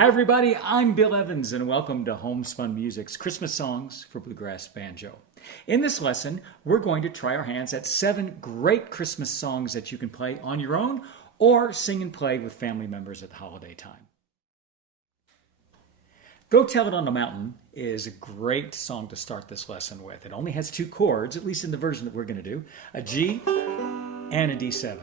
Hi everybody, I'm Bill Evans and welcome to Homespun Music's Christmas Songs for Bluegrass Banjo. In this lesson, we're going to try our hands at 7 great Christmas songs that you can play on your own or sing and play with family members at the holiday time. Go Tell It on the Mountain is a great song to start this lesson with. It only has 2 chords, at least in the version that we're going to do, a G and a D7.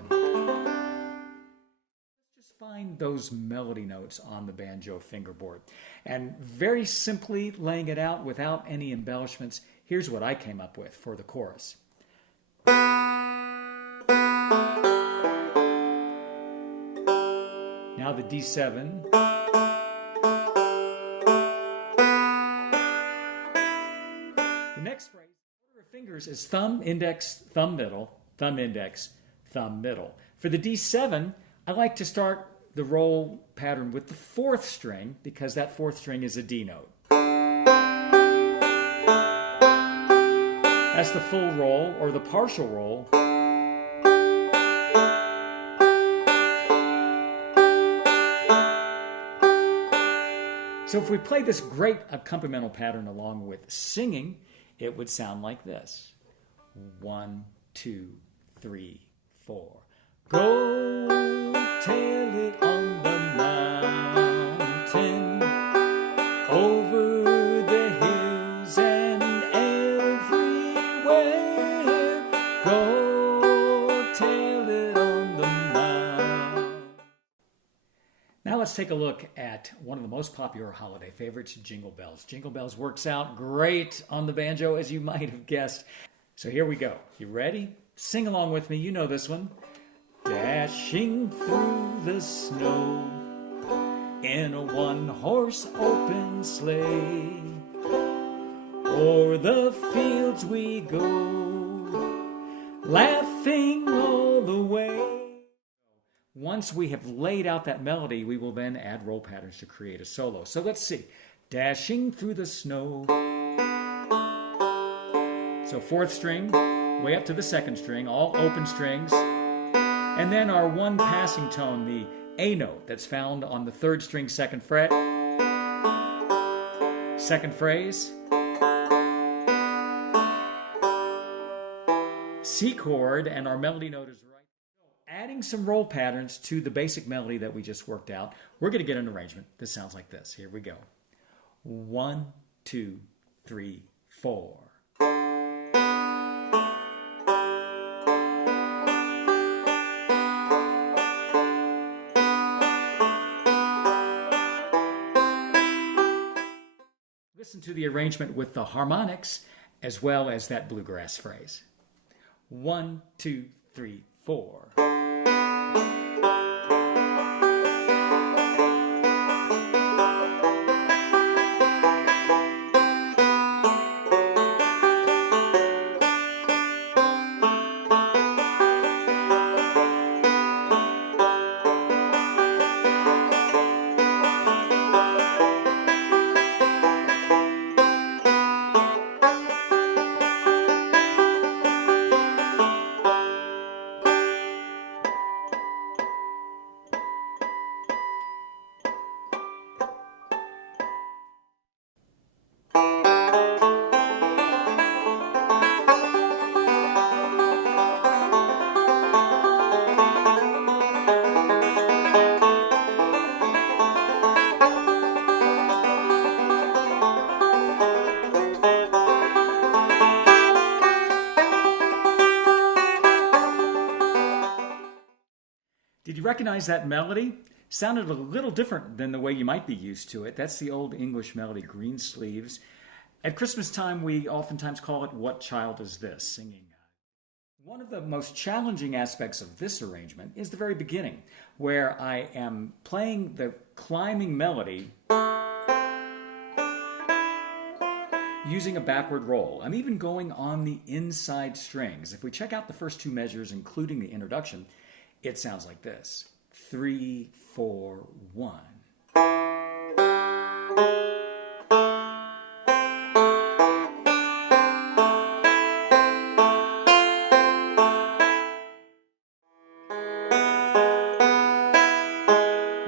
Find those melody notes on the banjo fingerboard. And very simply laying it out without any embellishments, here's what I came up with for the chorus. Now the D7. The next phrase, order of fingers is thumb, index, thumb, middle, thumb, index, thumb, middle. For the D7, I like to start the roll pattern with the 4th string because that 4th string is a D note. That's the full roll or the partial roll. So if we play this great accompanimental pattern along with singing, it would sound like this. 1, 2, 3, 4. Go tell it on the mountain, over the hills and everywhere. Go tell it on the mountain. Now let's take a look at one of the most popular holiday favorites, Jingle Bells. Jingle Bells works out great on the banjo, as you might have guessed. So here we go. You ready? Sing along with me. You know this one. Dashing through the snow in a one-horse open sleigh, o'er the fields we go, laughing all the way. Once we have laid out that melody, we will then add roll patterns to create a solo. So let's see. Dashing through the snow. So 4th string, way up to the 2nd string, all open strings. And then our one passing tone, the A note, that's found on the 3rd string, 2nd fret. 2nd phrase. C chord, and our melody note is right. Adding some roll patterns to the basic melody that we just worked out, we're going to get an arrangement. This sounds like this. Here we go. 1, 2, 3, 4. Listen to the arrangement with the harmonics as well as that bluegrass phrase. 1, 2, 3, 4. Did you recognize that melody? Sounded a little different than the way you might be used to it. That's the old English melody, Green Sleeves. At Christmas time, we oftentimes call it What Child Is This? Singing. One of the most challenging aspects of this arrangement is the very beginning, where I am playing the climbing melody using a backward roll. I'm even going on the inside strings. If we check out the first 2 measures, including the introduction, it sounds like this. 3, 4, 1.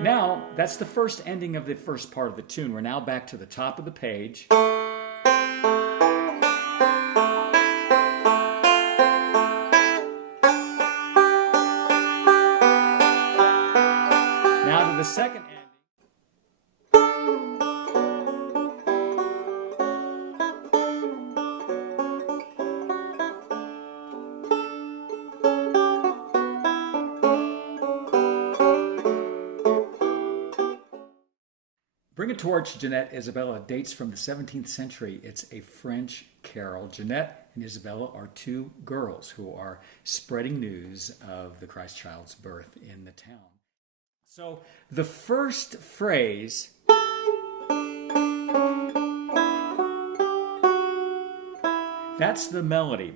Now, Now, that's the first ending of the first part of the tune. We're now back to the top of the page. Now to the second ending. Bring a Torch, Jeanette, Isabella dates from the 17th century. It's a French carol. Jeanette and Isabella are two girls who are spreading news of the Christ child's birth in the town. So the first phrase that's the melody.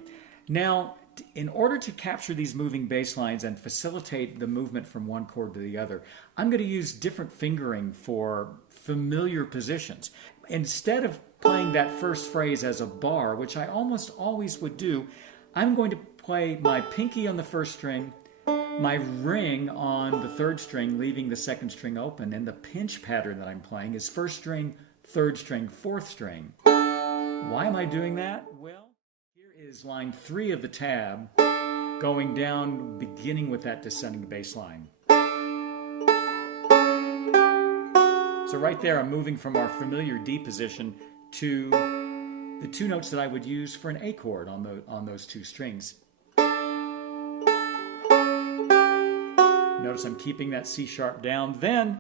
Now, in order to capture these moving bass lines and facilitate the movement from one chord to the other, I'm going to use different fingering for familiar positions. Instead of playing that first phrase as a bar, which I almost always would do, I'm going to play my pinky on the first string, my ring on the third string, leaving the second string open, and the pinch pattern that I'm playing is first string, third string, fourth string. Why am I doing that? Well, is line 3 of the tab, going down, beginning with that descending bass line. So right there, I'm moving from our familiar D position to the two notes that I would use for an A chord on those two strings. Notice I'm keeping that C sharp down. Then